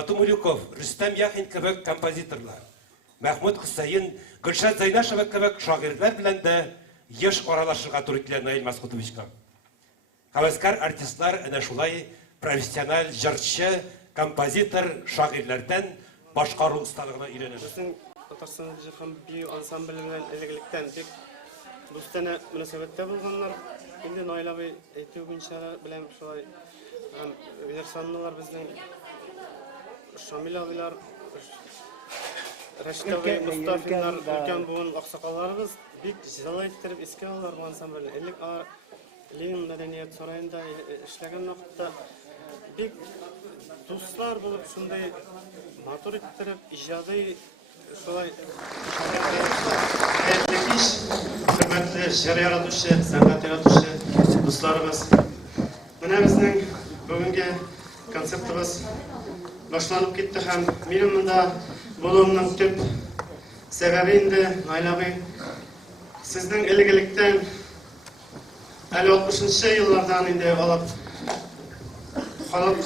Батум Улюков, Рүстәм Яхин кебек композиторлар, Мәхмүд Хусайын, Гөлшат Зайнашева кебек шагыйрьләр белән дә еш аралашырга туры килә Наил Масгудовичка. Хәвәскәр артистлар әнә шулай профессиональ җырчы, композитор, шагыйрьләрдән башкару осталыгына өйрәнә. Безнең Татарстан җырхам бию ансамбле белән элегелектән бик дустана мөнәсәбәттә булганнар. Инде Наил абый әйтү буенча белән шулай универсаллар безнең Шамил абыйлар, Рәшит абый, Мустафиннар, өлкән буын аксакалларыбыз бик җылы иттереп искә алалар бу ансамбльне. Элек Ленин мәдәният сараенда эшләгән вакытта бик дуслар булып шундай матур иттереп иҗади шулай хөрмәтле җыр яратучы, сәнгать яратучы дусларыбыз. Менә безнең бүгенге концертыбыз башланып китте һәм минем монда булуымның төп сәбәбе инде Наил абый сезнең элегелектән әле 60-нчы еллардан инде алып халык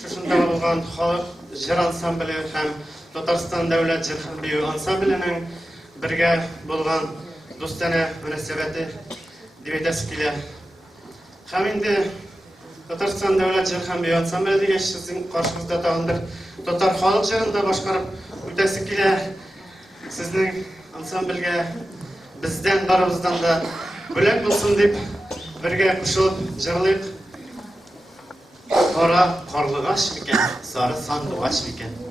шушында булган халык җыр ансамбле һәм Татарстан дәүләт җыр бию ансамбленең бергә булган дустана мөнәсәбәте дип әйтәсе килә. Һәм инде Татарстан дәүләт җыр бию ансамбле дигән сезнең каршыгызда тагын бер татар халык җырын да башкарып үтәсе килә. Сезнең ансамбльгә бездән барыбыздан да бүләк булсын дип бергә кушылып җырлыйк. Кара карлыгач микән, сары сандугач микән.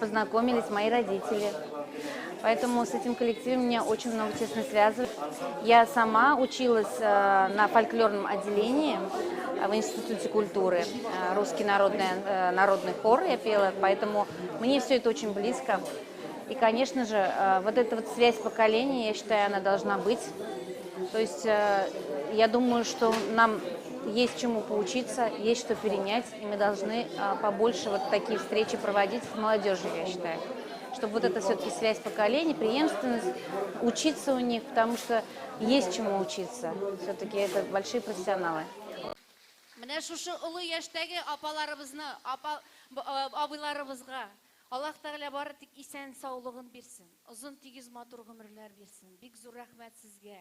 Познакомились мои родители. Поэтому с этим коллективом меня очень много тесно связывает. Я сама училась на фольклорном отделении в Институте культуры, русский народный хор я пела, поэтому мне все это очень близко. И, конечно же, вот эта вот связь поколений, я считаю, она должна быть. То есть я думаю, что нам есть чему поучиться, есть что перенять, и мы должны побольше вот такие встречи проводить с молодежью, я считаю. Чтобы вот эта все-таки связь поколений, преемственность, учиться у них, потому что есть чему учиться. Все-таки это большие профессионалы. Менә шушы улы яшьтәге апаларыбызны, абыйларыбызга Аллаһ Тәгалә бары тик исән саулыгын бирсен. Озын тигез матур гомерләр бирсен. Бик зур рәхмәт сезгә.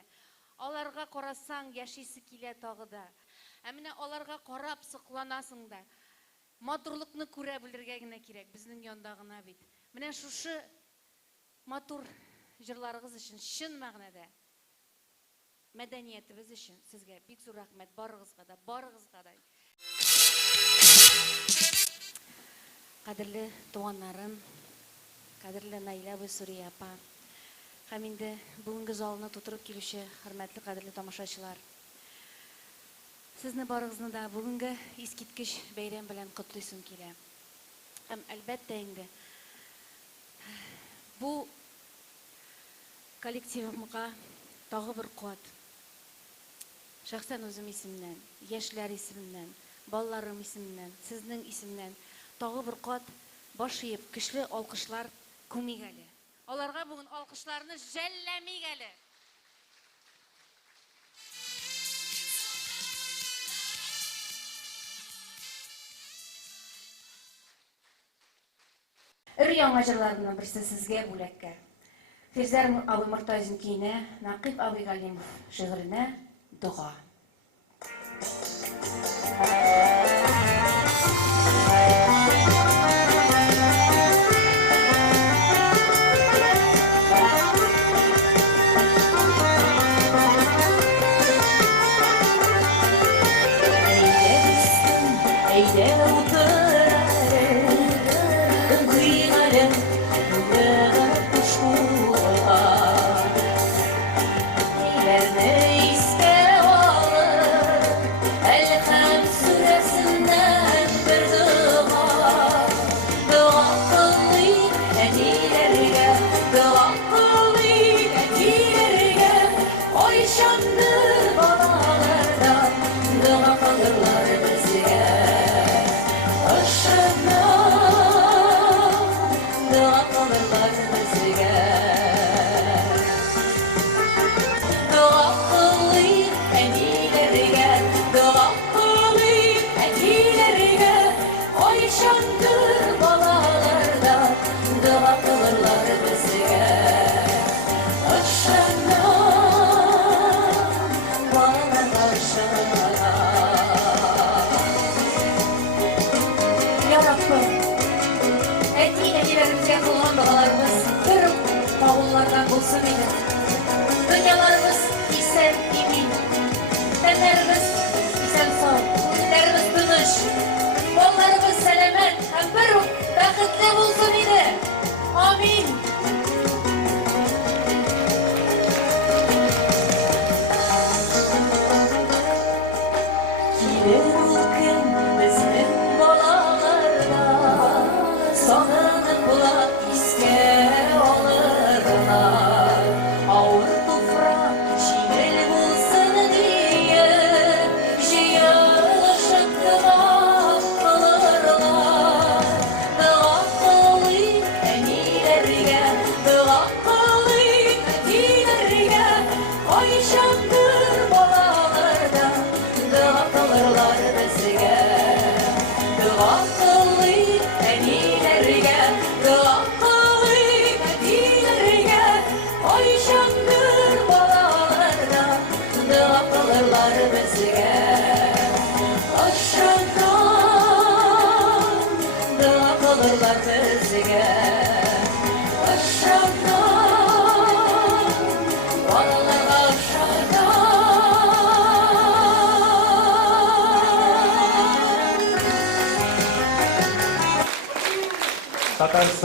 Аларга карасаң яшисе килә тагы да. Менә аларга карап сокланасың да. Матурлыкны күрә белергә генә кирәк, безнең янда гына бит. Менә шушы матур җырларыгыз өчен чын мәгънәдә мәдәниятебез өчен сезгә бик зур рәхмәт барыгызга да. Кадерле туганнарым, кадерле Наиля Сурия апа, һәм инде бүгенге залны тутырып килүче хөрмәтле кадерле тамашачылар. Сезне барыгызны да бүгенге искиткеч бәйрәм белән котлыйсым килә. Һәм әлбәттә инде бу коллективымга тагы бер куат. Шәхсән үзем исемнән, яшьләр исеменнән, балаларым исеменнән, сезнең исеменнән тагы бер кат баш иеп, көчле алкышлар күмик әле. Аларга бүген алкышларны жәлләмик әле. Өр-яңа җырларның берсе сезгә бүләккә. Фирзар абый Мортазин көенә, Нақиб абый Галимов шигыренә дуга. Dünyalarımız isen emin, tenlerimiz isen sağ, dillerimiz tınış, kollarımız selamet, hem bir bakıtlı bulsun idi. Amin.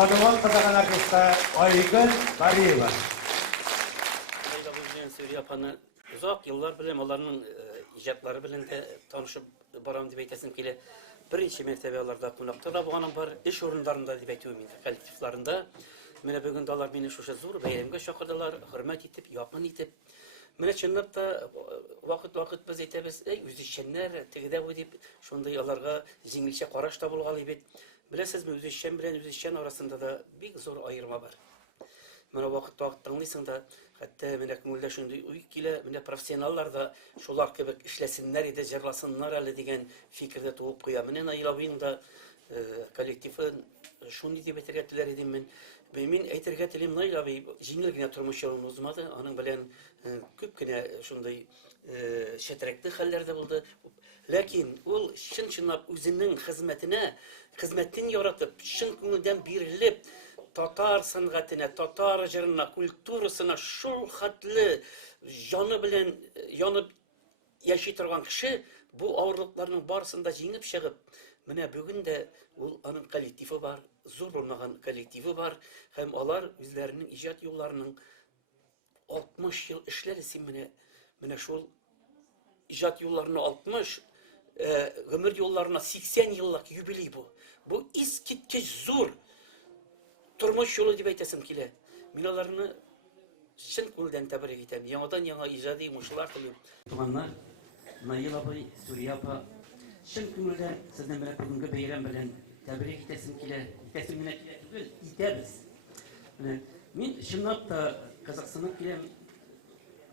Сануан кызаган артистка Айгөл Бариева. Лейла Бүлген Сүрия апаны ұзақ yıllar білем, оларның ижатлары білен де танышып барам деп әйтәсем келе. Бірінші мәртебе аларда қонақта да болғаным бар, іш орындарында деп әйтуім енді, коллективларында. Менә бүгін де алар мені шушы зур бәйрәмгә шақырдылар, хөрмәт итеп, якын итеп. Менә чынлап та вакыт без әйтәбез, үзешчәннәр тегедә бу дип, шундай аларга җиңелчә караш та булгалы бит. Беләсезме, үзешчән белән үзешчән арасында да бик зур аерма бар. Менә вакыт тыңлыйсың да, хәтта менә күңелдә шундый уй килә, менә профессионаллар да шулар кебек эшләсеннәр иде, җырласыннар әле дигән фикердә туып куя. Менә Наилавин да коллективын шундый дип әйтергә теләр идем мин. Мен әйтергә телим, Наилави җиңел генә тормыш юлын узмады, аның белән күп кенә шундай шәтрәкле хәлләрдә булды. Ләкин ул чын-чынлап үзенең хезмәтен яратып, чын күңелдән бирелеп, татар сәнгатенә, татар җырына, культурасына шул хәтле җаны белән янып яши торган кеше бу авырлыкларның барысын да җиңеп чыгып, менә бүгін дә ул аның коллективы бар, зур булмаган коллективы бар, һәм алар үзләренең иҗат юлларының 60 ел эшләре син менә шул иҗат юлларына 60 гомер юлларына 80 еллык юбилей бу. Бу искиткеч зур тормыш юлы дип әйтәсем килә. Мин аларны чын күңелдән тәбрик итәм. Яңадан-яңа иҗади уңышлар телим. Туганнар, Наил абый, Сүрия апа, чын күңелдән сезнең белән бүгенге бәйрәм белән тәбрик итәсем килә. Итәсем генә килә түгел, итәбез. Мин чынлап та Казакъстаннан киләм,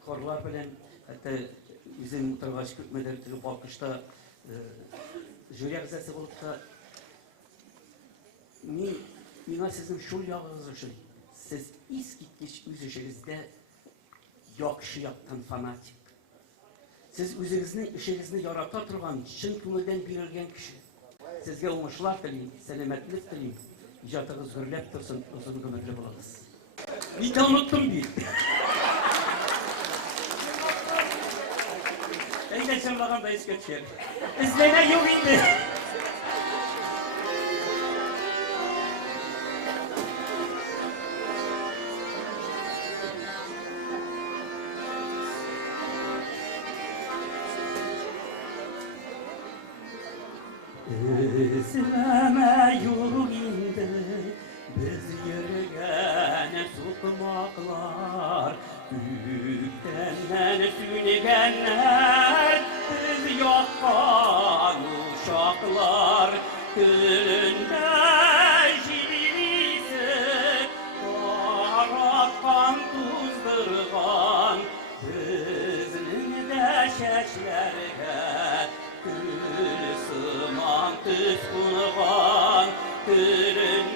хорлар белән, хәтта үзем утыргач күпмедер теге балкышта жюри әгъзасы булып та миңа сезнең шул ягыгыз ошый. Сез искиткеч үз эшегездә яхшы яктан фанатик. Сез үзегезнең эшегезне ярата торган, чын күңелдән бирелгән кеше. Сезгә уңышлар телим, сәламәтлек телим. Иҗатыгыз гөрләп торсын, озын гомерле булыгыз. Нидә оныттым бит? Әйдә чынлаган да искә төшәр. Эзләнә юк инде. Эзләмә юк инде. Biz yürügen sokmaklar, büyükten süngenler, biz yakkan uşaklar, gülünde jilisi, karatkan tuzdırgan, bizlinde şeşlerge, gül sıman tüz kungan, gülünde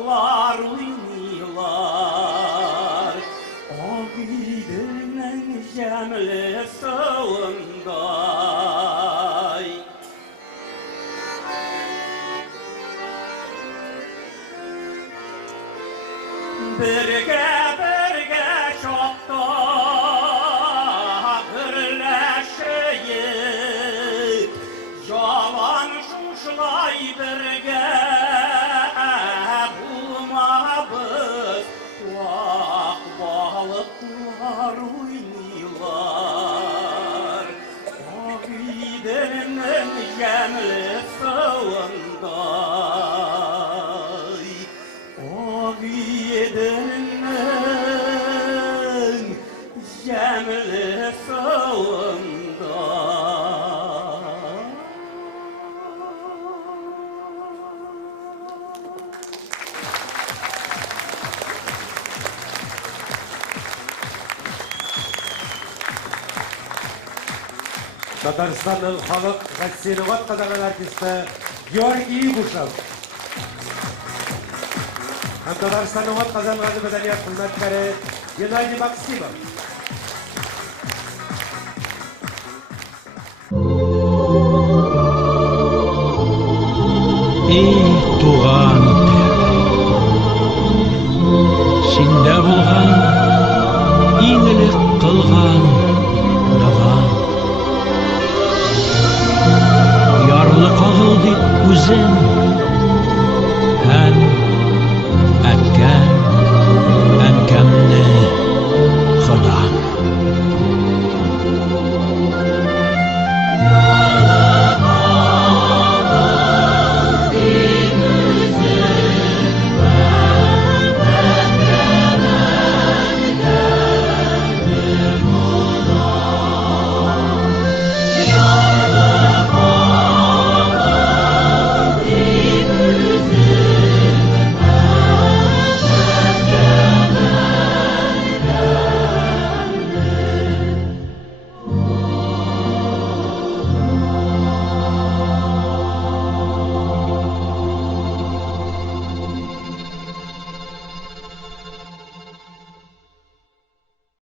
балықлар ойнайлар, ақ үйдіңнің жәмілі суындай. Бірге шоқта бірләшейік, жалан жушылай бірге болмабыз, уақ балықлар ойнайлар, ақ үйдіңнің жәмілі суындай. Ақ үйдіңнің жәмілі суындай. Татарстанның халық Россиянуат қадаған артисті Георгий Игушев. Һәм Татарстанның атказанганы мәдәният хезмәткәре Геннадий Максимов.